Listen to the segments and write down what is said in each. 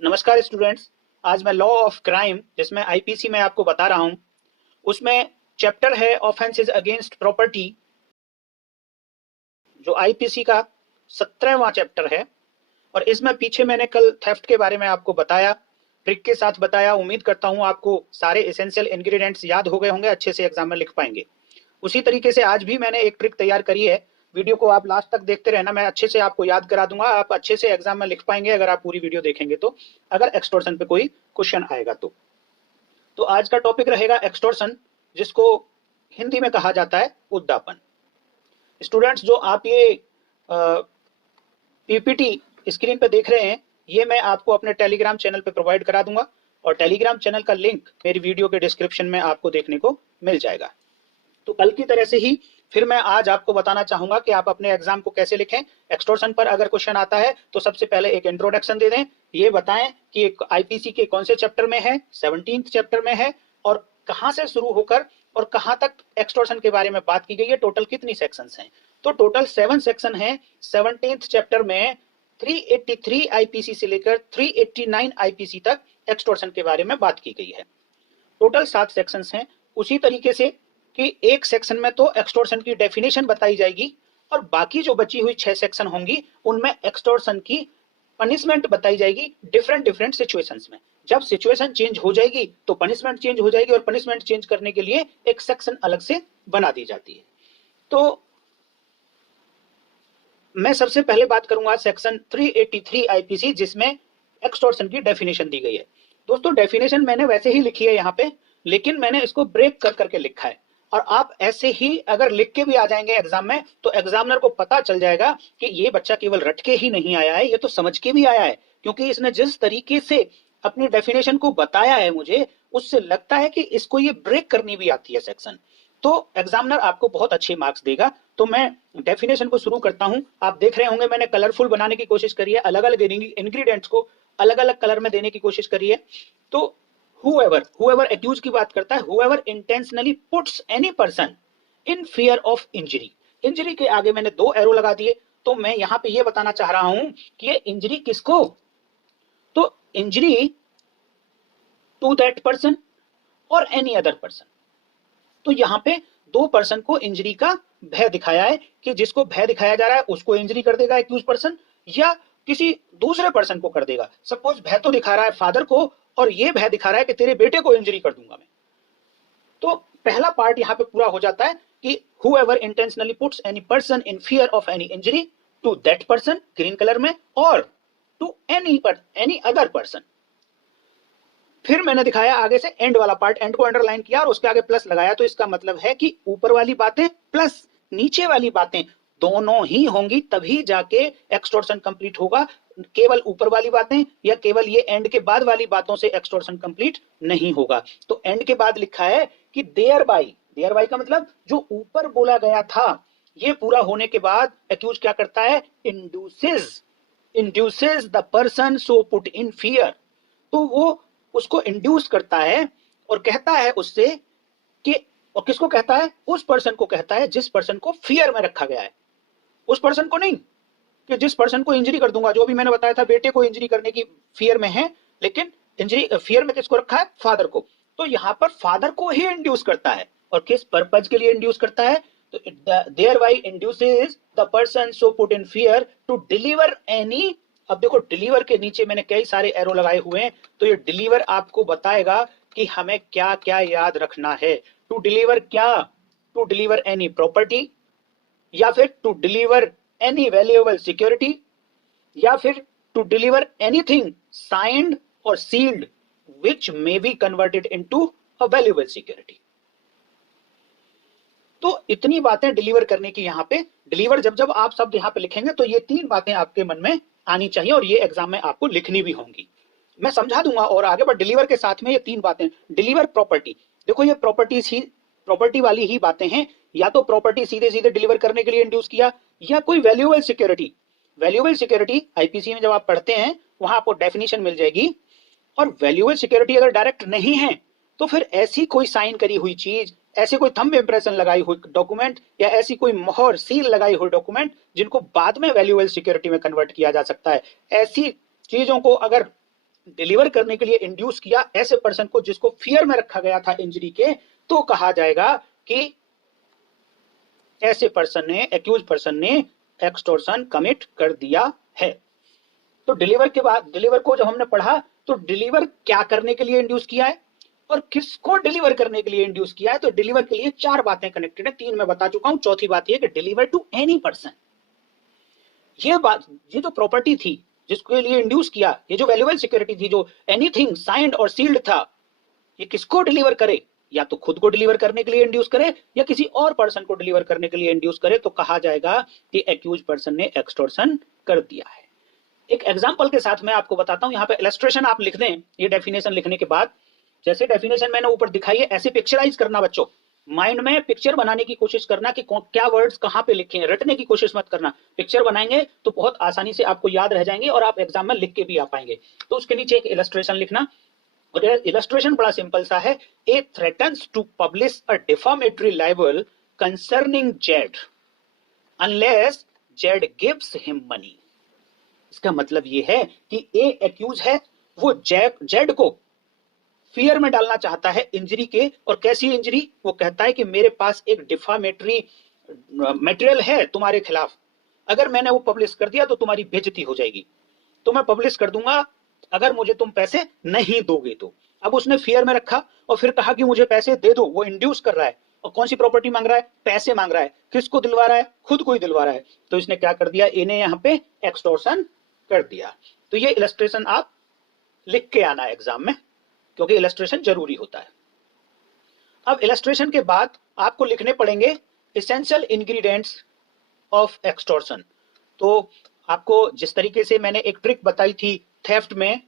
नमस्कार स्टूडेंट्स। आज मैं लॉ ऑफ क्राइम जिसमें आईपीसी में आपको बता रहा हूं, उसमें चैप्टर है ऑफेंसेस अगेंस्ट प्रॉपर्टी, जो आईपीसी का 17वां चैप्टर है। और इसमें पीछे मैंने कल थेफ्ट के बारे में आपको बताया, ट्रिक के साथ बताया। उम्मीद करता हूं आपको सारे एसेंशियल इंग्रेडिएंट्स याद हो गए होंगे, अच्छे से एग्जाम में लिख पाएंगे। उसी तरीके से आज भी मैंने एक ट्रिक तैयार करी है। वीडियो को आप लास्ट तक देखते रहना, मैं अच्छे से आपको याद करा दूंगा। आप अच्छे से एग्जाम में लिख पाएंगे अगर आप पूरी वीडियो देखेंगे तो, अगर एक्सटॉर्शन पे कोई क्वेश्चन आएगा तो आज का टॉपिक रहेगा एक्सटॉर्शन, जिसको हिंदी में कहा जाता है उद्दापन। स्टूडेंट्स, जो आप ये पीपीटी स्क्रीन पे देख रहे हैं, ये मैं आपको अपने टेलीग्राम चैनल पे प्रोवाइड करा दूंगा, और टेलीग्राम चैनल का लिंक मेरी वीडियो के डिस्क्रिप्शन में आपको देखने को मिल जाएगा। तो कल की तरह से ही फिर मैं आज आपको बताना चाहूंगा कि आप अपने एग्जाम को कैसे लिखें। एक्सटॉर्शन पर अगर क्वेश्चन आता है तो सबसे पहले एक इंट्रोडक्शन दे दें, ये बताएं कि आईपीसी के कौन से चैप्टर में है, 17th चैप्टर में है, और कहां से शुरू होकर और कहां तक एक्सटॉर्शन के बारे में बात की गई है, टोटल कितनी सेक्शंस हैं। तो टोटल 7 सेक्शन है 17th चैप्टर में। 383 आईपीसी से लेकर 389 आईपीसी तक एक्सटॉर्शन के बारे में बात की गई है। टोटल 7 सेक्शंस हैं। उसी तरीके से कि एक सेक्शन में तो एक्सटॉर्शन की डेफिनेशन बताई जाएगी, और बाकी जो बची हुई 6 सेक्शन होंगी उनमें एक्सटॉर्शन की पनिशमेंट बताई जाएगी डिफरेंट डिफरेंट सिचुएशंस में। जब सिचुएशन चेंज हो जाएगी तो पनिशमेंट चेंज हो जाएगी, और पनिशमेंट चेंज करने के लिए एक सेक्शन अलग से बना दी जाती है। तो मैं सबसे पहले बात करूंगा सेक्शन 383 आईपीसी, जिसमें एक्सटॉर्शन की डेफिनेशन दी गई है। दोस्तों, डेफिनेशन मैंने वैसे ही लिखी है यहाँ पे, लेकिन मैंने इसको ब्रेक कर करके लिखा है। और आप ऐसे ही अगर लिख के भी आ जाएंगे एग्जाम में तो एग्जामिनर को पता चल जाएगा कि ये बच्चा केवल रट के ही नहीं आया है, ये तो समझ के भी आया है, क्योंकि इसने जिस तरीके से अपनी डेफिनेशन को बताया है मुझे, उससे लगता है कि इसको ये ब्रेक करनी भी आती है सेक्शन। तो एग्जामिनर आपको बहुत अच्छे मार्क्स देगा। तो मैं डेफिनेशन को शुरू करता हूं। आप देख रहे होंगे मैंने कलरफुल बनाने की कोशिश करी है, अलग अलग इंग्रेडिएंट्स को अलग अलग कलर में देने की कोशिश करी है। तो whoever एक्यूज की बात करता है, whoever intentionally puts any person in fear of injury। Injury के आगे मैंने 2 एरो लगा दिए। तो मैं यहां पे ये बताना चाह रहा हूं कि ये इंजरी किसको, तो इंजरी टू दैट पर्सन और एनी अदर पर्सन। तो यहाँ पे 2 पर्सन को इंजरी का भय दिखाया है, कि जिसको भय दिखाया जा रहा है उसको इंजरी कर देगा एक्यूज पर्सन, या किसी दूसरे पर्सन को कर देगा। सपोज भय तो दिखा रहा है फादर को, और ये भय दिखा रहा है कि तेरे बेटे को इंजरी कर दूंगा मैं। तो पहला पार्ट यहाँ पे पूरा हो जाता है कि whoever intentionally puts any person in fear of any injury to that person, green colour में, और to any other person। फिर मैंने दिखाया आगे से एंड वाला पार्ट, एंड को अंडरलाइन किया और उसके आगे प्लस लगाया। तो इसका मतलब है कि ऊपर वाली बातें प्लस नीचे वाली बातें दोनों ही होंगी, तभी जाके एक्सटॉर्शन कंप्लीट होगा। केवल ऊपर वाली बातें या केवल ये एंड के बाद वाली बातों से एक्सटॉर्शन कंप्लीट नहीं होगा। तो एंड के बाद लिखा है कि देयर बाई का मतलब जो ऊपर बोला गया था, ये पूरा होने के बाद एक्यूज क्या करता है, induces the person so put in fear. तो वो उसको इंड्यूस करता है और कहता है उससे कि, और किसको कहता है, उस पर्सन को कहता है जिस पर्सन को फियर में रखा गया है। उस पर्सन को नहीं कि जिस पर्सन को इंजरी कर दूंगा, जो भी मैंने बताया था बेटे को इंजरी करने की फियर में है, लेकिन इंजरी फियर में किसको रखा है, फादर को। तो यहां पर फादर को ही इंड्यूस करता है, और किस पर्पज के लिए इंड्यूस करता है, तो thereby induces the person so put in fear to deliver any. अब देखो, डिलीवर के नीचे मैंने कई सारे एरो लगाए हुए हैं, तो ये डिलीवर आपको बताएगा कि हमें क्या क्या याद रखना है। टू डिलीवर क्या, टू डिलीवर एनी प्रॉपर्टी, या फिर to deliver any valuable security, या फिर टू डिलीवर एनीथिंग साइंड और sealed which may be converted into a valuable security. तो इतनी बातें डिलीवर करने की यहाँ पे, डिलीवर जब जब आप शब्द यहाँ पे लिखेंगे तो ये 3 बातें आपके मन में आनी चाहिए, और ये एग्जाम में आपको लिखनी भी होंगी। मैं समझा दूंगा और आगे, बट डिलीवर के साथ में ये 3 बातें। डिलीवर प्रॉपर्टी, देखो ये प्रॉपर्टी वाली ही बातें हैं। या तो प्रॉपर्टी सीधे सीधे डिलीवर करने के लिए इंड्यूस किया, या कोई valuable security. Valuable security IPC में जब आप पढ़ते हैं वहां आपको डेफिनेशन मिल जाएगी। और वैल्यूएबल सिक्योरिटी अगर डायरेक्ट नहीं है तो फिर ऐसी कोई साइन करी हुई चीज, ऐसे कोई थंब इंप्रेशन लगाई हुई डॉक्यूमेंट, या ऐसी कोई मोहर सील लगाई हुई डॉक्यूमेंट जिनको बाद में वैल्यूएबल सिक्योरिटी में कन्वर्ट किया जा सकता है, ऐसी चीजों को अगर डिलीवर करने के लिए इंड्यूस किया ऐसे पर्सन को जिसको फियर में रखा गया था इंजरी के, तो कहा जाएगा कि ऐसे पर्सन ने, एक्यूज पर्सन ने एक्सटॉर्शन कमिट कर दिया है। तो डिलीवर के बाद, डिलीवर को जब हमने पढ़ा तो डिलीवर क्या करने के लिए इंड्यूस किया है और किसको डिलीवर करने के लिए इंड्यूस किया है, तो डिलीवर के लिए चार बातें कनेक्टेड है, तीन मैं बता चुका हूं, चौथी बात यह कि डिलीवर टू एनी पर्सन। ये बात, ये जो प्रॉपर्टी थी जिसके लिए इंड्यूस किया, ये जो वैल्यूएबल सिक्योरिटी थी, जो एनीथिंग साइंड और सील्ड था, ये किसको डिलीवर करे, या तो खुद को डिलीवर करने के लिए इंड्यूस करे या किसी और पर्सन को डिलीवर करने के लिए इंड्यूस करे, तो कहा जाएगा कि एक्यूज पर्सन ने एक्सटॉर्शन कर दिया है। एक एग्जांपल के साथ मैं आपको बताता हूं, यहाँ पे इलस्ट्रेशन आप लिख दें ये डेफिनेशन लिखने के बाद, जैसे डेफिनेशन मैंने ऊपर दिखाई है ऐसे पिक्चराइज करना बच्चों, माइंड में पिक्चर बनाने की कोशिश करना कि क्या वर्ड्स कहां पे लिखे हैं, रटने की कोशिश मत करना, पिक्चर बनाएंगे तो बहुत आसानी से आपको याद रह जाएंगे और आप एग्जाम में लिख के भी आ पाएंगे। तो उसके नीचे एक इलस्ट्रेशन लिखना, और इलस्ट्रेशन बड़ा सिंपल सा है, A threatens to publish a defamatory libel concerning Z unless Z gives him money. इसका मतलब ये है कि ए एक्यूज है, वो जेड को फियर में डालना चाहता है इंजरी के, और कैसी इंजरी, वो कहता है कि मेरे पास एक डिफामेटरी मटेरियल है तुम्हारे खिलाफ, अगर मैंने वो पब्लिश कर दिया तो तुम्हारी बेइज्जती हो जाएगी, तो मैं पब्लिश कर दूंगा अगर मुझे तुम पैसे नहीं दोगे तो। अब उसने फियर में रखा और फिर कहा कि मुझे पैसे दे दो, वो इंड्यूस कर रहा है, और कौन सी प्रॉपर्टी मांग रहा है, पैसे मांग रहा है, किसको दिलवा रहा है, खुद को ही दिलवा रहा है, तो इसने क्या कर दिया, इन्हें यहाँ पे एक्सटॉर्शन कर दिया। तो ये इलस्ट्रेशन आप लिख के आना एग्जाम में, क्योंकि इलस्ट्रेशन जरूरी होता है। अब इलस्ट्रेशन के बाद आपको लिखने पड़ेंगे एसेंशियल इंग्रेडिएंट्स ऑफ एक्सटॉर्शन। तो आपको जिस तरीके से मैंने एक ट्रिक बताई थी थेफ्ट में,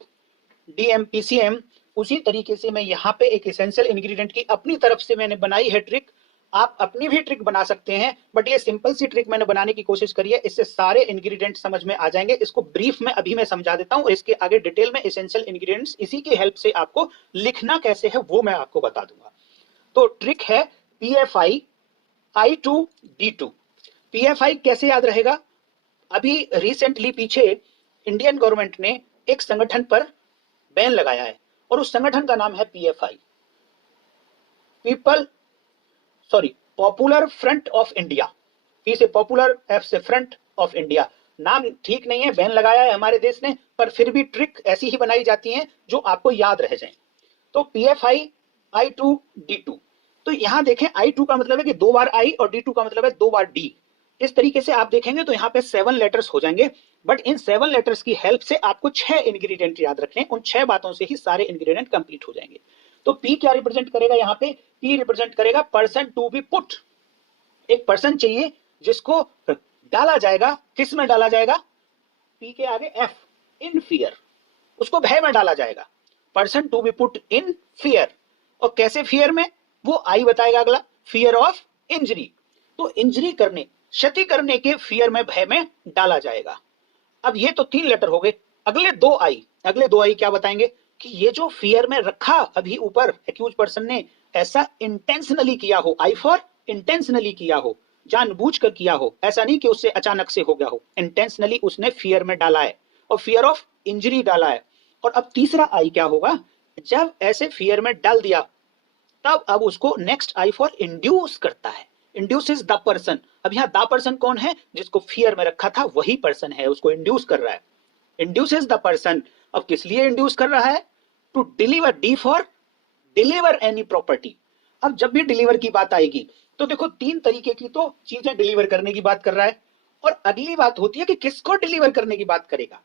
DMPCM, उसी तरीके से मैं यहाँ पे एक एसेंशियल इंग्रेडिएंट की अपनी तरफ से मैंने बनाई है ट्रिक। आप अपनी भी ट्रिक बना सकते हैं, बट ये सिंपल सी ट्रिक मैंने बनाने की कोशिश करी है, इससे सारे इंग्रेडिएंट समझ में आ जाएंगे। इसको ब्रीफ में अभी मैं समझा देता हूं और इसके आगे डिटेल में एसेंशियल इंग्रेडिएंट्स इसी की हेल्प से आपको लिखना कैसे है वो मैं आपको बता दूंगा। तो ट्रिक है PFI I2D2। PFI कैसे याद रहेगा, अभी रिसेंटली पीछे इंडियन गवर्नमेंट ने एक संगठन पर बैन लगाया है और उस संगठन का नाम है PFI, popular front of India. P से पॉपुलर, F से फ्रंट ऑफ इंडिया। नाम ठीक नहीं है, बैन लगाया है हमारे देश ने, पर फिर भी ट्रिक ऐसी ही बनाई जाती है जो आपको याद रह जाए। तो PFI I2D2, तो यहां देखें I2 का मतलब है कि 2 बार I और D2 का मतलब है 2 बार D। इस तरीके से आप देखेंगे तो यहाँ पे 7 लेटर्स हो जाएंगे, बट इन 7 लेटर्स की हेल्प से आपको 6 इंग्रेडिएंट याद रखने, उन 6 बातों से ही सारे इंग्रेडिएंट कंप्लीट हो जाएंगे। तो P क्या रिप्रेजेंट करेगा, यहाँ पे P रिप्रेजेंट करेगा पर्सन टू बी पुट। एक पर्सन चाहिए जिसको डाला जाएगा, किस में डाला जाएगा, P के आगे F, इन फियर, उसको भय में डाला जाएगा, person to be put in fear. और कैसे फियर में, वो I बताएगा अगला, फियर ऑफ इंजरी। तो इंजरी करने, क्षति करने के फियर में, भय में डाला जाएगा। अब ये तो 3 लेटर हो गए, अगले 2 I क्या बताएंगे कि ये जो फियर में रखा अभी ऊपर एक्यूज पर्सन ने, ऐसा इंटेंशनली किया हो, I फॉर इंटेंशनली किया हो, जानबूझकर किया हो, ऐसा नहीं कि उससे अचानक से हो गया हो, इंटेंशनली उसने फियर में डाला है और फियर ऑफ इंजरी डाला है। और अब तीसरा I क्या होगा, जब ऐसे फियर में डाल दिया तब अब उसको नेक्स्ट I फॉर इंड्यूस करता है, इंड्यूसेस द पर्सन। अब यहाँ द पर्सन कौन है, जिसको फियर में रखा था वही पर्सन है, उसको इंड्यूस कर रहा है, इंड्यूसेस द पर्सन। अब किस लिए इंड्यूस कर रहा है, to deliver, D for deliver any property. अब जब भी डिलीवर की बात आएगी तो देखो 3 तरीके की तो चीजें डिलीवर करने की बात कर रहा है, और अगली बात होती है कि किसको डिलीवर करने की बात करेगा।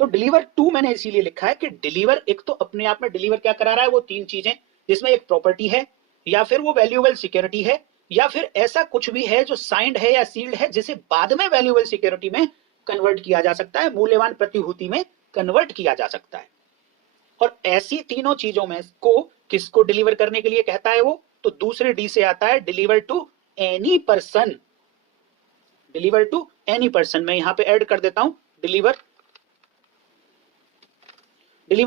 तो डिलीवर टू मैंने इसीलिए लिखा है कि डिलीवर, एक तो अपने आप में डिलीवर क्या करा रहा है, वो 3 चीजें, जिसमें एक प्रॉपर्टी है, या फिर वो वैल्यूएबल सिक्योरिटी है, या फिर ऐसा कुछ भी है जो साइंड है या सील्ड है, जिसे बाद में वैल्यूएबल सिक्योरिटी में कन्वर्ट किया जा सकता है, मूल्यवान प्रतिभूति में कन्वर्ट किया जा सकता है। और ऐसी तीनों चीजों में को किसको डिलीवर करने के लिए कहता है वो, तो दूसरे डी से आता है deliver to any person. Deliver to any person, मैं यहां पे ऐड कर देता हूं deliver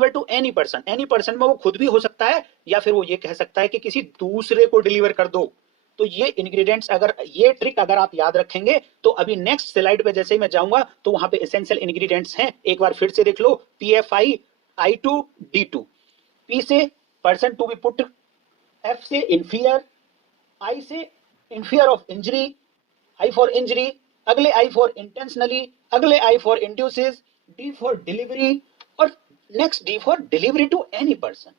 to any person. Any person में वो खुद भी हो सकता है, या फिर वो ये कह सकता है कि किसी दूसरे को डिलीवर कर दो। तो ये इंग्रेडिएंट्स, अगर ये ट्रिक अगर आप याद रखेंगे तो अभी नेक्स्ट स्लाइड पे जैसे ही मैं जाऊंगा तो वहां पे एसेंशियल इंग्रेडिएंट्स हैं, एक बार फिर से देख लो, PFI I2 D2, P से person to be put, F से इंफियर, I से in fear of injury, I for injury, अगले I फॉर इंटेंशनली, अगले I for induces, D for delivery और next D for delivery to any person.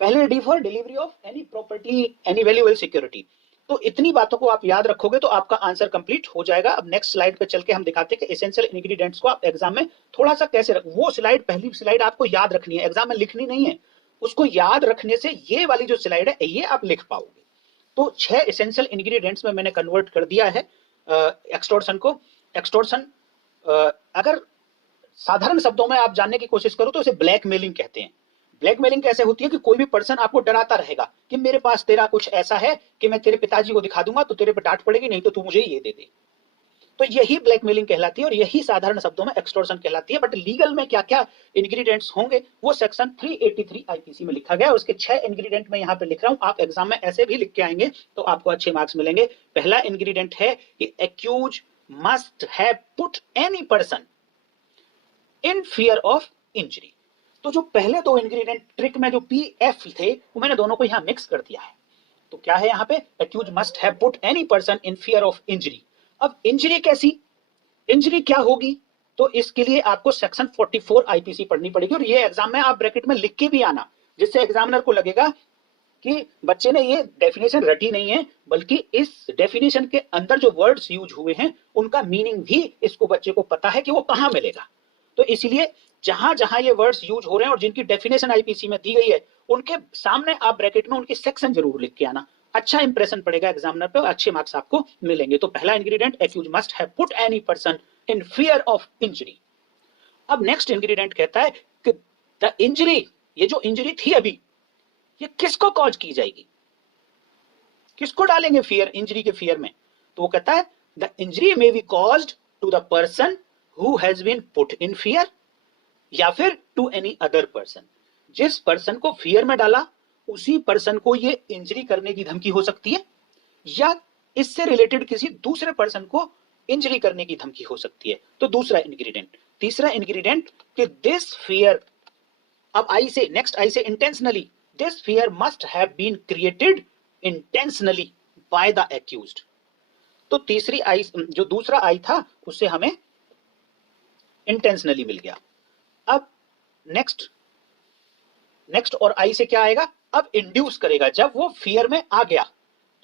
पहले D for delivery of any property, any valuable security. तो इतनी बातों को आप याद रखोगे तो आपका आंसर कंप्लीट हो जाएगा। अब नेक्स्ट स्लाइड पे चल के हम दिखाते हैं कि एसेंशियल इंग्रेडिएंट्स को आप एग्जाम में थोड़ा सा कैसे वो स्लाइड, पहली स्लाइड आपको याद रखनी है, एग्जाम में लिखनी नहीं है। उसको याद रखने से ये वाली जो स्लाइड है ये आप लिख पाओगे। तो 6 एसेंशियल इंग्रेडिएंट्स में मैंने कन्वर्ट कर दिया है एक्सटॉर्शन को। एक्सटॉर्शन अगर साधारण शब्दों में आप जानने की कोशिश करो तो इसे ब्लैकमेलिंग कहते हैं। ब्लैकमेलिंग कैसे होती है कि कोई भी पर्सन आपको डराता रहेगा कि मेरे पास तेरा कुछ ऐसा है कि मैं तेरे पिताजी को दिखा दूंगा तो तेरे पे डांट पड़ेगी, नहीं तो तू मुझे ये दे दे। तो यही ब्लैकमेलिंग कहलाती है और यही साधारण शब्दों में एक्सटॉर्शन कहलाती है। बट लीगल में क्या क्या इंग्रेडिएंट्स होंगे वो सेक्शन 383 आईपीसी में लिखा गया है। उसके 6 इंग्रेडिएंट मैं यहाँ पे लिख रहा हूँ। आप एग्जाम में ऐसे भी लिख के आएंगे तो आपको अच्छे मार्क्स मिलेंगे। पहला इंग्रेडिएंट है कि accused must have put any person in fear of injury. तो जो पहले दो इंग्रेडिएंट ट्रिक में जो पी एफ थे वो मैंने दोनों को यहाँ मिक्स कर दिया है। तो क्या है यहाँ पे, accused must have put any person in fear of injury. अब इंजरी कैसी, इंजरी क्या होगी, तो इसके लिए आपको सेक्शन 44 आईपीसी पढ़नी पड़ेगी और ये एग्जाम में आप ब्रैकेट में लिख के भी आना, जिससे एग्जामिनर को लगेगा कि बच्चे ने ये डेफिनेशन रटी नहीं है बल्कि इस डेफिनेशन के अंदर जो वर्ड्स यूज हुए हैं उनका मीनिंग भी इसको बच्चे को पता है कि वो कहां मिलेगा। तो इसलिए जहां जहां ये वर्ड्स यूज हो रहे हैं और जिनकी डेफिनेशन आईपीसी में दी गई है उनके सामने आप ब्रैकेट में उनकी सेक्शन जरूर लिख के आना। अच्छा इंप्रेशन पड़ेगा एग्जामिनर पे और अच्छे मार्क्स आपको मिलेंगे। तो पहला ingredient, accused must have put any person in fear of injury. अब नेक्स्ट इंग्रेडिएंट कहता है कि द इंजरी, ये जो इंजरी थी अभी, ये किसको कॉज की जाएगी, किसको डालेंगे फियर, इंजरी के फियर में। तो वो कहता है the injury may be caused to the person who has been put in fear या फिर टू एनी अदर पर्सन। जिस पर्सन को फियर में डाला उसी पर्सन को ये इंजरी करने की धमकी हो सकती है या इससे रिलेटेड किसी दूसरे पर्सन को इंजरी करने की धमकी हो सकती है। तो दूसरा इंग्रेडिएंट। तीसरा इंग्रेडिएंट कि दिस फियर, अब आई से नेक्स्ट आई से intentionally, this fear must have been created intentionally by the accused. तो तीसरी आई, जो दूसरा आई था उससे हमें इंटेंशनली मिल गया। अब नेक्स्ट और आई से क्या आएगा, अब इंड्यूस करेगा, जब वो फियर में आ गया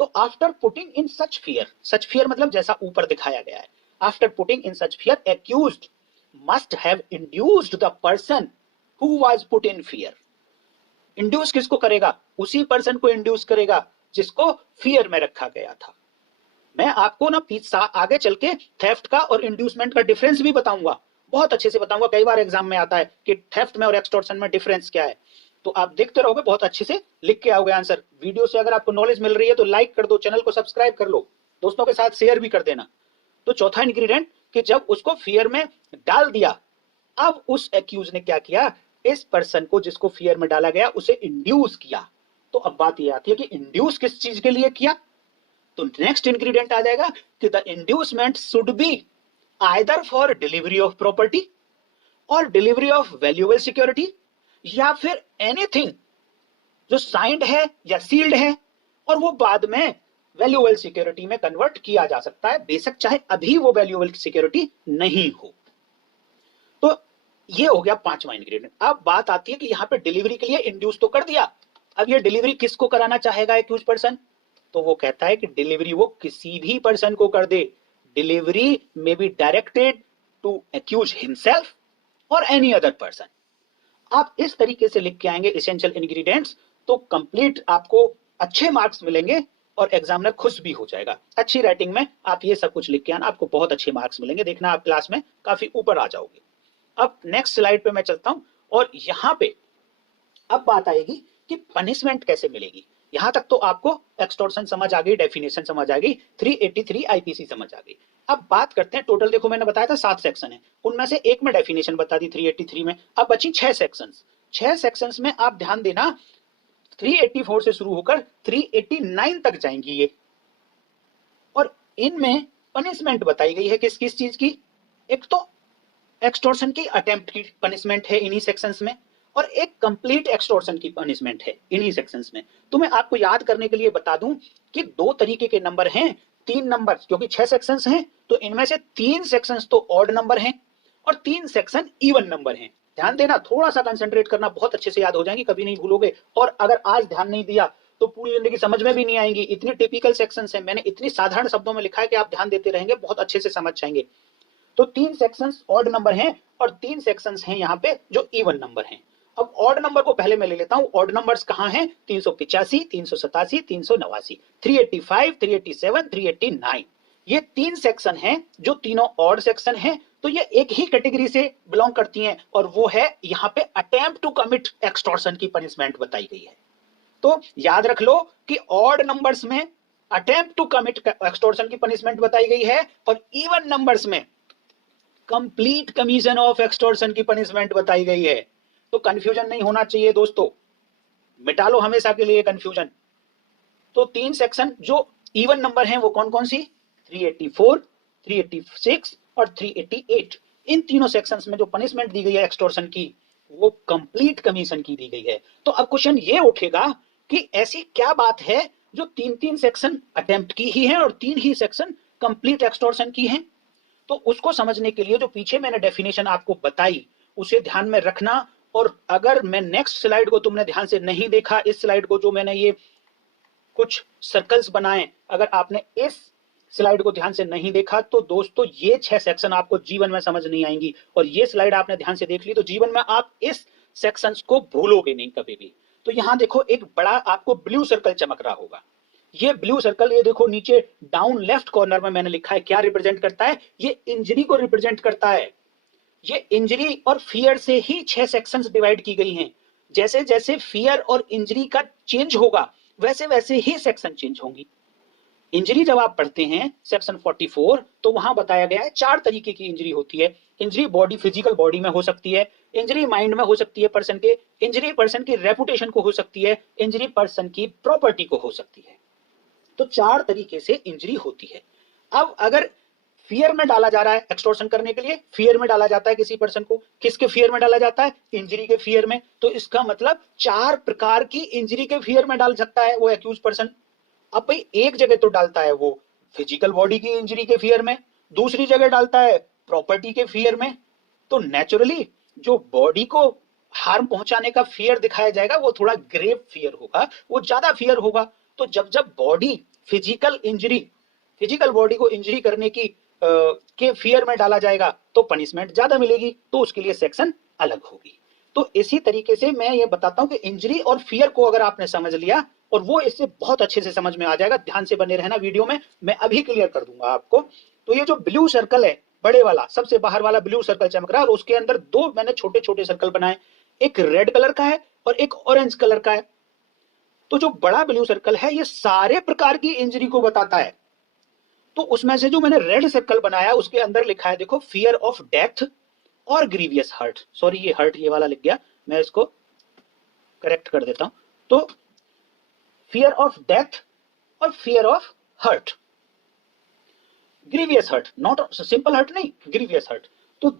तो after putting in such fear मतलब जैसा ऊपर दिखाया गया है, after putting in such fear accused must have induced the person who was put in fear. Induce किसको करेगा, उसी पर्सन को इंड्यूस करेगा जिसको फियर में रखा गया था। मैं आपको ना आगे चल के थेफ्ट का और इंड्यूसमेंट का डिफरेंस भी बताऊंगा, बहुत अच्छे से बताऊंगा। कई बार एग्जाम में आता है कि थेफ्ट में और एक्सटॉर्शन में डिफरेंस क्या है। तो आप देखते रहोगे, बहुत अच्छे से लिख के आओगे आंसर। वीडियो से अगर आपको नॉलेज मिल रही है तो लाइक कर दो, चैनल को सब्सक्राइब कर लो, दोस्तों के साथ शेयर भी कर देना। तो चौथा इंग्रेडिएंट कि जब उसको फियर में डाल दिया, अब उस एक्यूज ने क्या किया, इस पर्सन को जिसको फियर में डाला गया उसे इंड्यूस किया। तो अब बात ये आती है कि इंड्यूस किस चीज के लिए किया। तो नेक्स्ट इंग्रेडिएंट आ जाएगा कि the inducement should be either for delivery of property और डिलीवरी ऑफ वैल्यूएबल सिक्योरिटी या फिर एनीथिंग जो साइंड है या सील्ड है और वो बाद में वैल्यूएबल सिक्योरिटी में कन्वर्ट किया जा सकता है, बेशक चाहे अभी वो वैल्यूएबल सिक्योरिटी नहीं हो। तो ये हो गया पांचवा इंग्रेडिएंट। अब बात आती है कि यहां पे डिलीवरी के लिए इंड्यूस तो कर दिया, अब ये डिलीवरी किसको कराना चाहेगा एक्यूज पर्सन। तो वो कहता है कि डिलीवरी वो किसी भी पर्सन को कर दे, डिलीवरी में be directed to accused himself और एनी अदर पर्सन। आप इस तरीके से लिख के आएंगे एसेंशियल इंग्रेडिएंट्स तो कंप्लीट आपको अच्छे मार्क्स मिलेंगे और एग्जामिनर खुश भी हो जाएगा। अच्छी राइटिंग में आप ये सब कुछ लिख के आना, आपको बहुत अच्छे मार्क्स मिलेंगे, देखना आप क्लास में काफी ऊपर आ जाओगे। अब नेक्स्ट स्लाइड पे मैं चलता हूं और यहां पे अब बात आएगी कि पनिशमेंट कैसे मिलेगी। यहां तक तो आपको एक्सटॉर्शन समझ आ गई, डेफिनेशन समझ आ गई, 383 आईपीसी समझ आ गई। अब बात करते हैं टोटल, देखो मैंने बताया था 7 सेक्शन है, उनमें से एक में डेफिनेशन बता दी 383 में। अब बची 6 सेक्शंस। 6 सेक्शंस में आप ध्यान देना 384 से शुरू होकर 389 तक जाएंगी ये, और इनमें पनिशमेंट बताई गई है किस किस चीज की। एक तो एक्सटॉर्शन की अटेम्प्ट की पनिशमेंट है इन्हीं सेक्शंस में, और एक कंप्लीट एक्सटॉर्शन की पनिशमेंट है इन्हीं सेक्शंस में। तो मैं आपको याद करने के लिए बता दूं कि दो तरीके के नंबर हैं, तीन नंबर, क्योंकि 6 सेक्शंस हैं तो इनमें से 3 सेक्शंस तो ऑड नंबर हैं और 3 सेक्शन इवन नंबर हैं। ध्यान देना, थोड़ा सा कंसंट्रेट करना, बहुत अच्छे से याद हो जाएंगी, कभी नहीं भूलोगे। और अगर आज ध्यान नहीं दिया तो पूरी जिंदगी समझ में भी नहीं आएंगी। इतनी टिपिकल सेक्शंस हैं, मैंने इतनी साधारण शब्दों में लिखा है कि आप ध्यान देते रहेंगे, बहुत अच्छे से समझ जाएंगे। तो 3 सेक्शंस ऑड नंबर हैं और 3 सेक्शंस हैं यहाँ पे जो इवन नंबर हैं। अब ऑड नंबर को पहले मैं ले लेता हूं। ऑड नंबर्स कहां हैं? 385, 387, 389, 385, 387, 389। ये 3 सेक्शन हैं जो तीनों ऑड सेक्शन हैं। तो ये एक ही कैटेगरी से बिलोंग करती हैं और वो है यहाँ पे अटेम्प्ट टू कमिट एक्सटॉर्शन की पनिशमेंट बताई गई है। तो याद रख लो कि ऑड नंबर्स में अटेम्प्ट टू कमिट एक्सटॉर्शन की पनिशमेंट बताई गई है और इवन नंबर्स में कंप्लीट कमीशन ऑफ एक्सटॉर्शन की पनिशमेंट बताई गई है। तो कंफ्यूजन नहीं होना चाहिए दोस्तों, मिटा लो हमेशा के लिए कंफ्यूजन। तो 3 सेक्शन जो इवन नंबर हैं वो कौन कौन सी? 384, 386 और 388। इन तीनों सेक्शंस में जो पनिशमेंट दी गई है एक्सटॉर्शन की वो कंप्लीट कमीशन की दी गई है। तो अब क्वेश्चन ये उठेगा कि ऐसी क्या बात है जो 3-3 सेक्शन अटेम्प्ट की ही है और 3 ही सेक्शन कंप्लीट एक्सटॉर्शन की है। तो उसको समझने के लिए जो पीछे मैंने डेफिनेशन आपको बताई उसे ध्यान में रखना। और अगर मैं नेक्स्ट स्लाइड को तुमने ध्यान से नहीं देखा, इस स्लाइड को जो मैंने ये कुछ सर्कल्स बनाए, अगर आपने इस स्लाइड को ध्यान से नहीं देखा तो दोस्तों ये 6 सेक्शन आपको जीवन में समझ नहीं आएंगी। और ये स्लाइड आपने ध्यान से देख ली तो जीवन में आप इस सेक्शंस को भूलोगे नहीं कभी भी। तो यहां देखो एक बड़ा आपको ब्लू सर्कल चमक रहा होगा। ये ब्लू सर्कल, ये देखो नीचे डाउन लेफ्ट कॉर्नर में मैंने लिखा है, क्या रिप्रेजेंट करता है? ये इंजरी को रिप्रेजेंट करता है। ये इंजरी और फियर से ही 6 सेक्शंस डिवाइड की गई हैं। जैसे जैसे फियर और इंजरी का चेंज होगा वैसे वैसे ही सेक्शन चेंज होंगी। इंजरी जब आप पढ़ते हैं सेक्शन 44 तो वहां बताया गया है 4 तरीके की इंजरी होती है। इंजरी बॉडी, फिजिकल बॉडी में हो सकती है, इंजरी माइंड में हो सकती है पर्सन के, इंजरी पर्सन की रेपुटेशन को हो सकती है, इंजरी पर्सन की प्रॉपर्टी को हो सकती है। तो 4 तरीके से इंजरी होती है। अब अगर फियर में डाला जा रहा है एक्सटॉर्शन करने के लिए, फियर में डाला जाता है किसी पर्सन को, किसके फियर में डाला जाता है? इंजरी के फियर में। तो इसका मतलब 4 प्रकार की इंजरी के फियर में डाल सकता है वो एक्यूज पर्सन। अब भाई एक जगह तो डालता है वो फिजिकल बॉडी की इंजरी के फियर में, दूसरी जगह डालता है प्रॉपर्टी के फियर में। तो नेचुरली जो बॉडी को हार्म पहुंचाने का फियर दिखाया जाएगा वो थोड़ा ग्रेव फियर होगा, वो ज्यादा फियर होगा। तो जब जब body physical injury, physical body को इंजरी करने की के फियर में डाला जाएगा तो पनिशमेंट ज्यादा मिलेगी, तो उसके लिए सेक्शन अलग होगी। तो इसी तरीके से मैं ये बताता हूं कि इंजरी और फियर को अगर आपने समझ लिया, और वो इससे बहुत अच्छे से समझ में आ जाएगा, ध्यान से बने रहना वीडियो में, मैं अभी क्लियर कर दूंगा आपको। तो ये जो ब्लू सर्कल है, बड़े वाला सबसे बाहर वाला ब्लू सर्कल चमक रहा है और उसके अंदर 2 मैंने छोटे छोटे सर्कल बनाए, एक रेड कलर का है और एक ऑरेंज कलर का है। तो जो बड़ा ब्लू सर्कल है ये सारे प्रकार की इंजरी को बताता है। तो उसमें से जो मैंने रेड सर्कल बनाया उसके अंदर लिखा है, देखो, फियर ऑफ डेथ और ग्रीवियस हर्ट। सॉरी, ये हर्ट ये वाला लिख गया, मैं इसको करेक्ट कर देता हूं। तो फियर ऑफ डेथ और fear of hurt, grievous hurt, not simple hurt नहीं, ग्रीवियस हर्ट। तो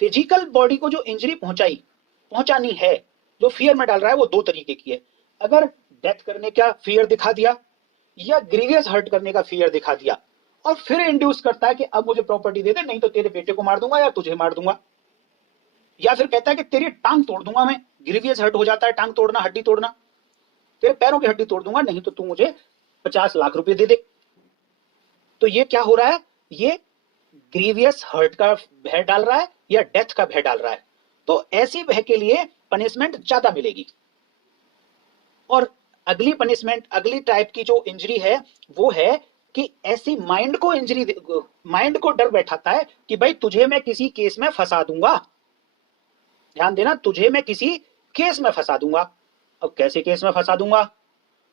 फिजिकल बॉडी को जो इंजरी पहुंचानी है, जो फियर में डाल रहा है वो 2 तरीके की है। अगर डेथ करने का फियर दिखा दिया या ग्रीवियस हर्ट करने का फियर दिखा दिया और फिर इंड्यूस करता है कि अब मुझे प्रॉपर्टी दे दे, नहीं तो तेरे बेटे को मार दूंगा या तुझे मार दूंगा, या फिर कहता है कि तेरी टांग तोड़ दूंगा मैं। ग्रीवियस हर्ट हो जाता है टांग तोड़ना, हड्डी तोड़ना, तेरे पैरों की हड्डी तोड़ दूंगा, नहीं तो तू मुझे 50 लाख रुपए दे दे। तो ये क्या हो रहा है? ये ग्रीवियस हर्ट का भय डाल रहा है या डेथ का भय डाल रहा है। तो ऐसी भय के लिए पनिशमेंट ज्यादा मिलेगी। और अगली पनिशमेंट, अगली टाइप की जो इंजरी है वो है कि ऐसी माइंड को इंजरी, माइंड को डर बैठाता है कि भाई तुझे मैं किसी केस में फंसा दूंगा। ध्यान देना, तुझे मैं किसी केस में फंसा दूंगा। अब कैसे केस में फंसा दूंगा?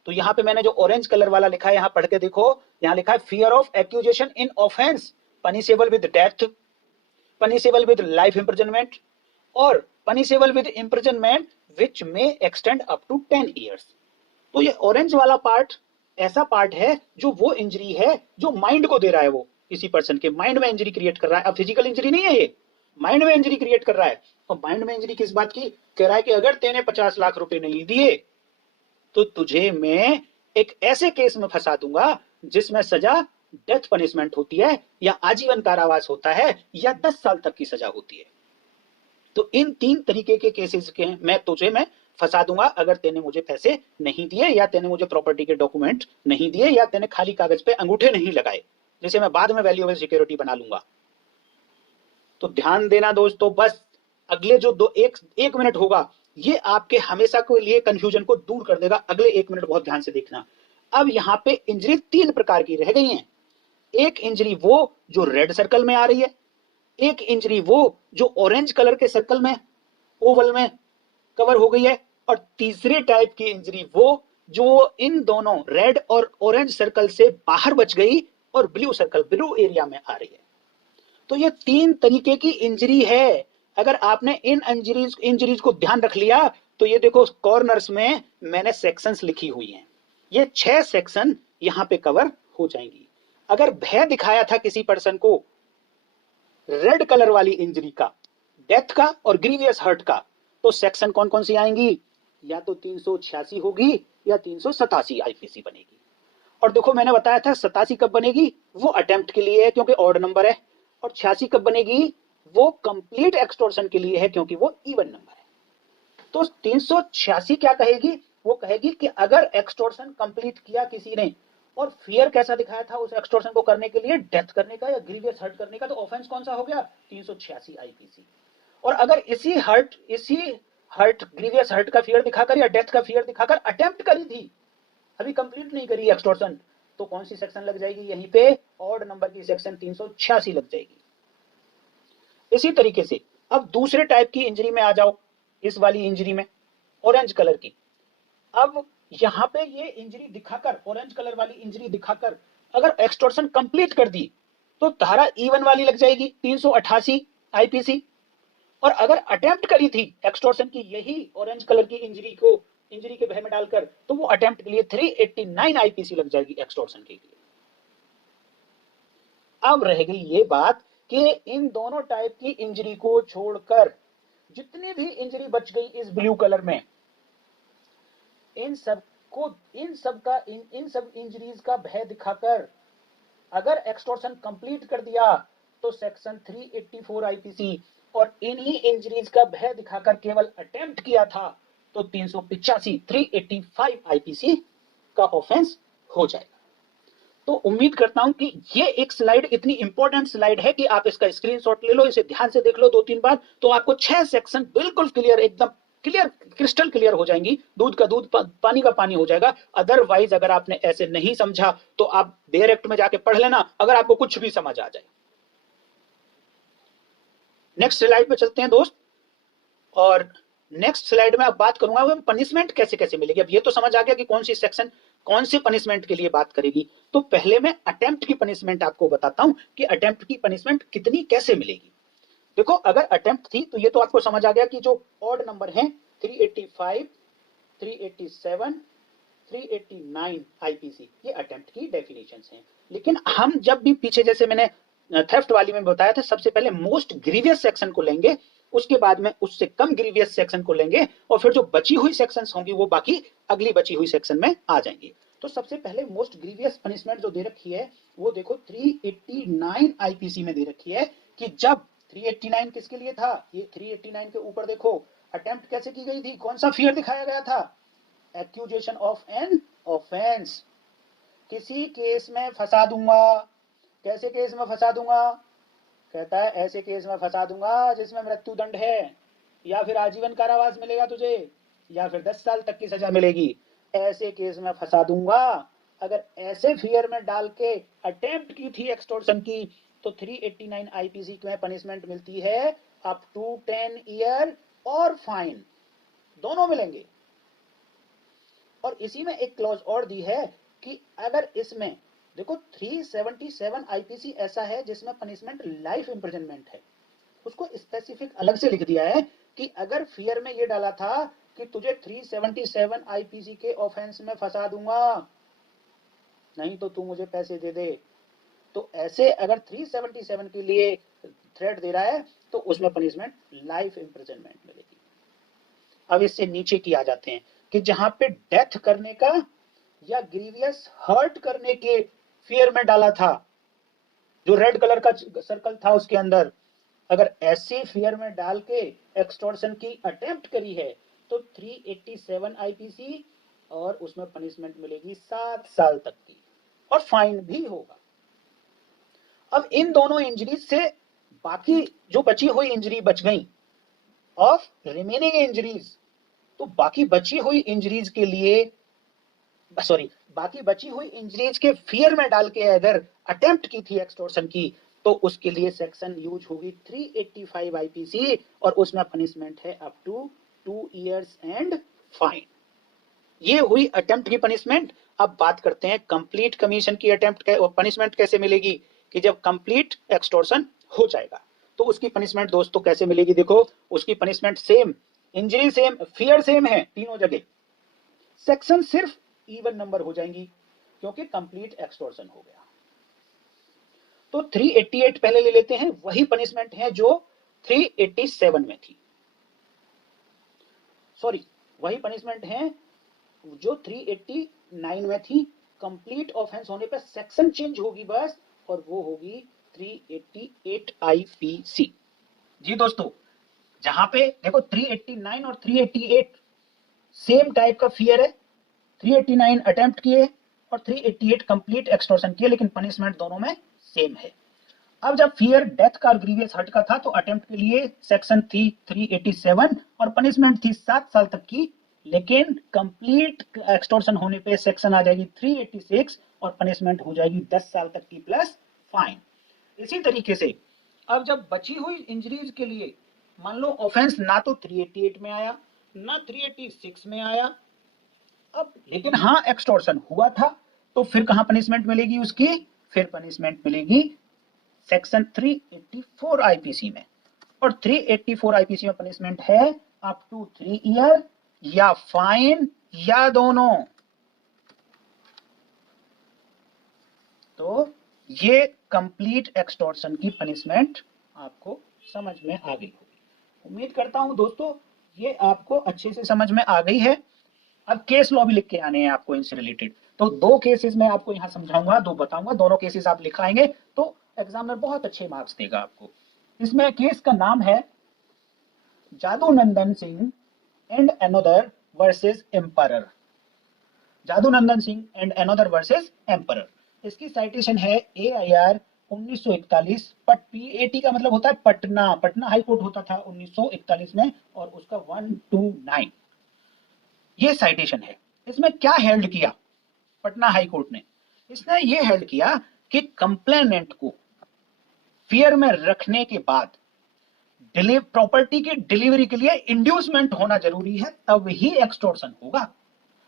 तो यहां पे मैंने जो ऑरेंज कलर वाला लिखा है, यहां पढ़ के देखो, यहां लिखा है fear of accusation in offence punishable with death, punishable with life imprisonment और पनिशेबल विद इंप्रिजनमेंट विच में एक्सटेंड अप टू 10 ईयर्स। तो ये ऑरेंज वाला पार्ट ऐसा पार्ट है जो वो इंजरी है जो माइंड को दे रहा है, वो किसी पर्सन के माइंड में इंजरी क्रिएट कर रहा है। अब फिजिकल इंजरी नहीं है ये, माइंड में इंजरी क्रिएट कर रहा है। और माइंड में इंजरी किस बात की कह रहा है कि अगर तेने 50 लाख रुपए नहीं दिए तो तुझे मैं एक ऐसे केस में फंसा दूंगा जिसमें सजा डेथ पनिशमेंट होती है, या आजीवन कारावास होता है, या 10 साल तक की सजा होती है। तो इन 3 तरीके के केसेस के मैं फंसा दूंगा अगर तेने मुझे पैसे नहीं दिए, या तेने मुझे प्रॉपर्टी के डॉक्यूमेंट नहीं दिए, या तेने खाली कागज पे अंगूठे नहीं लगाए जिसे मैं बाद में वैल्यूएबल सिक्योरिटी बना लूंगा। तो ध्यान देना दोस्तों, बस अगले जो एक मिनट होगा ये आपके हमेशा के लिए कंफ्यूजन को दूर कर देगा। अगले 1 मिनट बहुत ध्यान से देखना। अब यहाँ पे इंजरी 3 प्रकार की रह गई है। एक इंजरी वो जो रेड सर्कल में आ रही है, एक इंजरी वो जो ऑरेंज कलर के सर्कल में ओवल में कवर हो गई है, और तीसरे टाइप की इंजरी वो जो इन दोनों रेड और ऑरेंज सर्कल से बाहर बच गई और ब्लू सर्कल ब्लू एरिया में आ रही है। तो ये 3 तरीके की इंजरी है। अगर आपने इन इंजरीज को ध्यान रख लिया तो ये देखो कॉर्नर्स में मैंने सेक्शंस लिखी हुई हैं, ये 6 सेक्शन यहां पे कवर हो जाएंगी। अगर भय दिखाया था किसी पर्सन को रेड कलर वाली इंजरी का, डेथ का और ग्रीवियस हर्ट का, तो सेक्शन कौन कौन सी आएंगी? या तो 386 होगी या 387 आईपीसी बनेगी। और देखो मैंने बताया था 87 कब बनेगी, वो अटेम्प्ट के लिए है क्योंकि ऑड नंबर है, और 86 कब बनेगी, वो कंप्लीट एक्सटॉर्शन के लिए है क्योंकि वो इवन नंबर है। तो 386 क्या कहेगी, वो कहेगी कि अगर एक्सटॉर्शन कंप्लीट किया किसी ने और फियर कैसा दिखाया था उस एक्सटॉर्शन को करने के लिए, डेथ करने का या ग्रीवियस हर्ट करने का, तो ऑफेंस कौन सा हो गया, 386 आईपीसी। और अगर इसी हर्ट ग्रीवियस हर्ट का फियर दिखाकर या डेथ का फियर दिखाकर अटेम्प्ट करी थी, अभी कंप्लीट नहीं करी एक्सटॉर्शन, तो कौन सी सेक्शन लग जाएगी, यहीं पे ऑड नंबर की सेक्शन 386 लग जाएगी। इसी तरीके से अब दूसरे टाइप की इंजरी में आ जाओ, इस वाली इंजरी में ऑरेंज कलर की। अब यहां पे ये इंजरी दिखाकर, ऑरेंज कलर वाली इंजरी दिखाकर अगर एक्सटॉर्शन कंप्लीट कर दी तो धारा इवन वाली लग जाएगी 388 आईपीसी। और अगर अटेम्प्ट करी थी एक्सटॉर्शन की यही ऑरेंज कलर की इंजरी के भय में डालकर, तो वो अटेम्प्ट के लिए 389 आईपीसी लग जाएगी एक्सटॉर्शन के लिए। अब रह गई ये बात कि इन दोनों टाइप की इंजरी को छोड़कर जितनी भी इंजरी बच गई इस ब्लू कलर में, इन सब इंजरीज का भय दिखाकर अगर एक्सटॉर्शन कंप्लीट कर दिया तो सेक्शन 384 आईपीसी, और इन्हीं इंजरीज का भय दिखाकर केवल अटेम्प्ट किया था तो 385 आईपीसी का ऑफेंस हो जाएगा। तो उम्मीद करता हूं कि ये एक स्लाइड इतनी इंपॉर्टेंट स्लाइड है कि आप इसका स्क्रीनशॉट ले लो, इसे ध्यान से देख लो 2-3 बार, तो आपको 6 सेक्शन बिल्कुल क्लियर, एकदम क्लियर, क्रिस्टल क्लियर हो जाएंगी। दूध का दूध पानी का पानी हो जाएगा। अदरवाइज अगर आपने ऐसे नहीं समझा तो आप डायरेक्ट में जाके पढ़ लेना, अगर आपको कुछ भी समझ आ जाए। नेक्स्ट स्लाइड पे चलते हैं दोस्त, और नेक्स्ट स्लाइड में अब बात करूंगा पनिशमेंट कैसे कैसे मिलेगी। अब ये तो समझ आ गया कि कौन सी सेक्शन कौन सी पनिशमेंट के लिए बात करेगी। तो पहले मैं अटेम्प्ट की पनिशमेंट आपको बताता हूं कि अटेम्प्ट की पनिशमेंट कितनी कैसे मिलेगी। देखो अगर अटेम्प्ट थी तो ये तो आपको समझ आ गया कि जो ऑड नंबर है 385, 387, 389 आईपीसी, ये अटेम्प्ट की डेफिनेशंस हैं। लेकिन हम जब भी पीछे जैसे मैंने थेफ्ट वाली में बताया था, सबसे पहले मोस्ट ग्रीवियस सेक्शन को लेंगे, उसके बाद में उससे कम ग्रीवियस सेक्शन को लेंगे, और फिर जो बची हुई सेक्शंस होंगी वो बाकी अगली बची हुई सेक्शन में आ जाएंगी। तो सबसे पहले मोस्ट ग्रीवियस पनिशमेंट जो दे रखी है वो देखो 389 आईपीसी में दे रखी है कि जब 389 किसके लिए था, ये 389 के ऊपर देखो अटेम्प्ट कैसे की गई थी, कौन सा फियर दिखाया गया था, एक्यूजेशन ऑफ एन ऑफेंस। किसी केस में फंसा दूंगा, कैसे केस में फंसा दूंगा, कहता है ऐसे केस में फंसा दूंगा जिसमें मृत्यु दंड है, या फिर आजीवन कारावास मिलेगा तुझे, या फिर 10 साल तक की सजा मिलेगी, ऐसे केस में फंसा दूंगा। अगर ऐसे फियर में डाल के अटेम्प्ट की थी एक्सटॉर्शन की तो 389 आईपीसी में पनिशमेंट मिलती है अप टू 10 ईयर और फाइन, दोनों मिलेंगे। और इसी में एक क्लॉज और दी है कि अगर इसमें देखो 377 आईपीसी ऐसा है जिसमें पनिशमेंट लाइफ इंप्रिजनमेंट है, उसको स्पेसिफिक अलग से लिख दिया है कि अगर फियर में ये डाला था कि तुझे 377 आईपीसी के ऑफेंस में फंसा दूंगा, नहीं तो तू मुझे पैसे दे दे, तो ऐसे अगर 377 के लिए थ्रेट दे रहा है तो उसमें पनिशमेंट लाइफ इम्प्रिजनमेंट मिलेगी। अब इससे नीचे की आ जाते हैं कि जहां पे डेथ करने का या ग्रीवियस हर्ट करने के फियर में डाला था, जो रेड कलर का सर्कल था उसके अंदर, अगर ऐसी फियर में डाल के एक्सटॉर्शन की अटेम्प्ट करी है तो 387 आईपीसी और उसमें पनिशमेंट मिलेगी 7 साल तक की और फाइन भी होगा। अब इन दोनों इंजरीज से बाकी जो बची हुई इंजरी बच गई ऑफ रिमेनिंग इंजरीज, तो बाकी बची हुई इंजरीज के लिए बाकी बची हुई इंजरीज के फियर में डाल के अगर अटेम्प्ट की थी एक्सटॉर्शन की तो उसके लिए सेक्शन यूज होगी 385 आईपीसी और उसमें पनिशमेंट है up to 2 years and fine. ये हुई अटेम्प्ट की पनिशमेंट। अब बात करते हैं कंप्लीट कमीशन की अटेम्प्ट पनिशमेंट कैसे मिलेगी कि जब कंप्लीट एक्सटॉर्शन हो जाएगा तो उसकी पनिशमेंट दोस्तों कैसे मिलेगी। देखो उसकी punishment same, injury same, fear same है तीनों जगह, सेक्शन सिर्फ इवन नंबर हो जाएंगी क्योंकि कंप्लीट एक्सटॉर्शन हो गया। तो 388 पहले ले लेते हैं, वही पनिशमेंट है जो 387 में थी, सॉरी वही पनिशमेंट है जो 389 में थी। कंप्लीट ऑफेंस होने पर सेक्शन चेंज होगी बस, और वो होगी 388 आईपीसी। जी दोस्तों, जहां पे देखो 389 और 388 सेम टाइप का फियर है, 389 अटेम्प्ट किए और 388 कंप्लीट एक्सटॉर्शन किए, लेकिन पनिशमेंट दोनों में सेम है। अब जब फियर डेथ का और ग्रीवियस हर्ट का था तो अटेम्प्ट के लिए सेक्शन थी 387 और पनिशमेंट थी 7 साल तक की, लेकिन कंप्लीट एक्सटॉर्शन होने पे सेक्शन आ जाएगी 386 और पनिशमेंट हो जाएगी 10 साल तक की प्लस फाइन। इसी तरीके से अब जब बची हुई इंजरीज के लिए मान लो ऑफेंस ना तो 388 में आया ना 386 में आया, अब लेकिन हाँ एक्सटॉर्शन हुआ था, तो फिर कहां पनिशमेंट मिलेगी उसकी, फिर पनिशमेंट मिलेगी सेक्शन 384 आईपीसी में, और 384 आईपीसी में पनिशमेंट है अप टू 3 ईयर या फाइन या दोनों। तो ये कंप्लीट एक्सटॉर्शन की पनिशमेंट आपको समझ में आ गई होगी। उम्मीद करता हूं दोस्तों ये आपको अच्छे से समझ में आ गई है। अब केस लॉ भी लिख के आने हैं आपको इनसे रिलेटेड, तो 2 केसेस मैं आपको यहां समझाऊंगा, 2 बताऊंगा, दोनों केसेस आप लिखाएंगे तो एग्जामिनर बहुत अच्छे मार्क्स देगा आपको। इसमें केस का नाम है Jadu Nandan Singh and another versus emperor. Jadu Nandan Singh and another versus emperor. इसकी साइटेशन है AIR 1941, PAT का मतलब होता है पटना, पटना हाई कोर्ट होता था 1941 में, और उसका 129 ये साइटेशन है। इसमें क्या हेल्ड किया पटना हाई कोर्ट ने, इसने ये हेल्ड किया कि कंप्लेनेंट को फियर में रखने के बाद प्रॉपर्टी की डिलीवरी के लिए इंड्यूसमेंट होना जरूरी है, तब ही एक्सटॉर्शन होगा,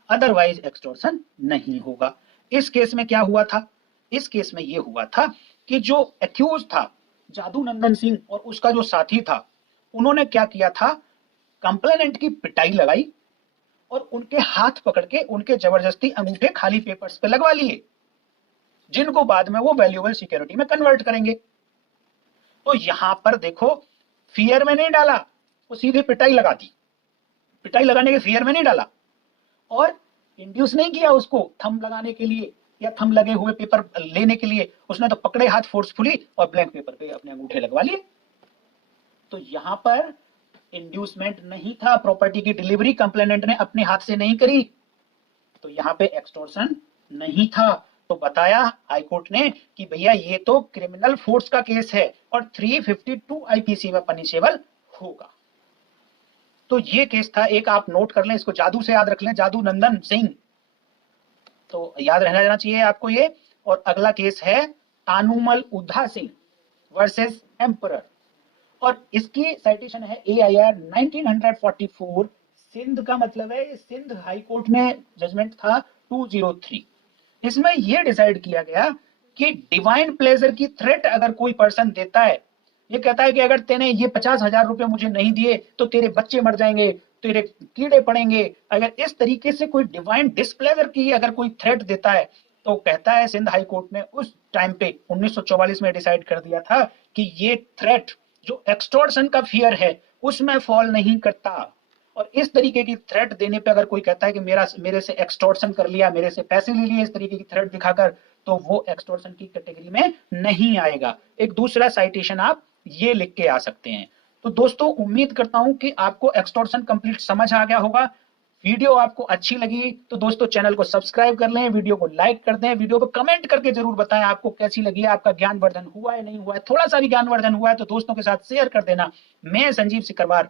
अदरवाइज एक्सटॉर्शन नहीं होगा। इस केस में क्या हुआ था, इस केस में यह हुआ था कि जो एक्यूज था जादू नंदन सिंह और उसका जो साथी था, उन्होंने क्या किया था, कंप्लेनेंट की पिटाई लगाई और उनके हाथ पकड़ के उनके जबरदस्ती अंगूठे खाली पेपर्स पे लगवा लिए, जिनको बाद में वो वैल्यूएबल सिक्योरिटी में कन्वर्ट करेंगे। तो यहां पर देखो फियर में नहीं डाला, वो सीधे पिटाई लगा दी, पिटाई लगाने के फियर में नहीं डाला, और इंड्यूस नहीं किया उसको थंब लगाने के लिए या थंब लगे हुए पेपर लेने के लिए, उसने तो पकड़े हाथ फोर्सफुली और ब्लैंक पेपर पे अपने अंगूठे लगवा लिए। तो यहां पर इंड्यूसमेंट नहीं था, प्रॉपर्टी की डिलीवरी कंप्लेनेंट ने अपने हाथ से नहीं करी, तो यहां पे एक्सटॉर्शन नहीं था। तो बताया हाईकोर्ट ने कि भैया ये तो क्रिमिनल फोर्स का केस है और 352 आईपीसी में पनिशेबल होगा। तो ये केस था, एक आप नोट कर लें, इसको जादू से याद रख लें, जादू नंदन सिंह, तो याद रहना जाना चाहिए आपको ये। और अगला केस है तानुमल उधा सिंह वर्सेस एम्परर, और इसकी साइटेशन है AIR 1944, सिंध का मतलब है सिंध हाई कोर्ट में जजमेंट था 203। इसमें यह डिसाइड किया गया कि डिवाइन प्लेजर की थ्रेट अगर कोई पर्सन देता है, ये कहता है कि अगर तेने ये 50,000 रुपए मुझे नहीं दिए तो तेरे बच्चे मर जाएंगे, तेरे कीड़े पड़ेंगे, अगर इस तरीके से कोई डिवाइन डिस्प्लेजर की अगर कोई थ्रेट देता है, तो कहता है सिंध हाई कोर्ट ने उस टाइम पे 1944 में डिसाइड कर दिया था कि ये थ्रेट, जो एक्सटॉर्शन का फियर है उसमें फॉल नहीं करता। और इस तरीके की थ्रेट देने पे अगर कोई कहता है कि मेरे से एक्सटॉर्शन कर लिया, मेरे से पैसे ले लिए इस तरीके की थ्रेट दिखाकर, तो वो एक्सटॉर्शन की कैटेगरी में नहीं आएगा। एक दूसरा साइटेशन आप ये लिख के आ सकते हैं। तो दोस्तों उम्मीद करता हूं कि आपको एक्सटॉर्शन कंप्लीट समझ आ गया होगा। वीडियो आपको अच्छी लगी तो दोस्तों चैनल को सब्सक्राइब कर लें, वीडियो को लाइक कर दें, वीडियो को कमेंट करके जरूर बताएं आपको कैसी लगी, आपका ज्ञानवर्धन हुआ है नहीं हुआ है। थोड़ा सा भी ज्ञानवर्धन हुआ है तो दोस्तों के साथ शेयर कर देना। मैं संजीव सिकरवार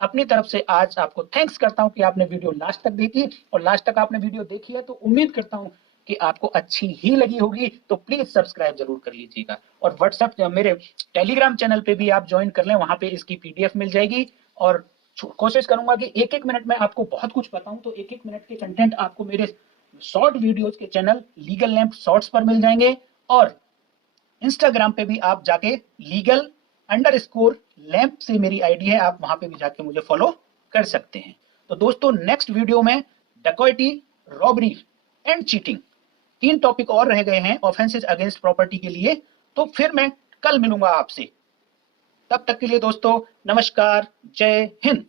अपनी तरफ से आज आपको थैंक्स करता हूं कि आपने वीडियो लास्ट तक देखी, और लास्ट तक आपने वीडियो देखी है तो उम्मीद करता हूं कि आपको अच्छी ही लगी होगी। तो प्लीज सब्सक्राइब जरूर कर लीजिएगा, और व्हाट्सएप मेरे टेलीग्राम चैनल पे भी आप ज्वाइन कर लें, वहां पे इसकी पीडीएफ मिल जाएगी। और कोशिश करूंगा कि एक एक मिनट में आपको बहुत कुछ बताऊं, तो एक एक मिनट के कंटेंट आपको मेरे शॉर्ट वीडियोस के चैनल लीगल लैंप शॉर्ट्स पर मिल जाएंगे, और इंस्टाग्राम पे भी आप जाके legal_लैंप से मेरी आईडी है, आप वहां पे भी जाके मुझे फॉलो कर सकते हैं। तो दोस्तों नेक्स्ट वीडियो में डकैती, रॉबरी एंड चीटिंग 3 टॉपिक और रह गए हैं ऑफेंसेस अगेंस्ट प्रॉपर्टी के लिए। तो फिर मैं कल मिलूंगा आपसे, तब तक के लिए दोस्तों नमस्कार, जय हिंद।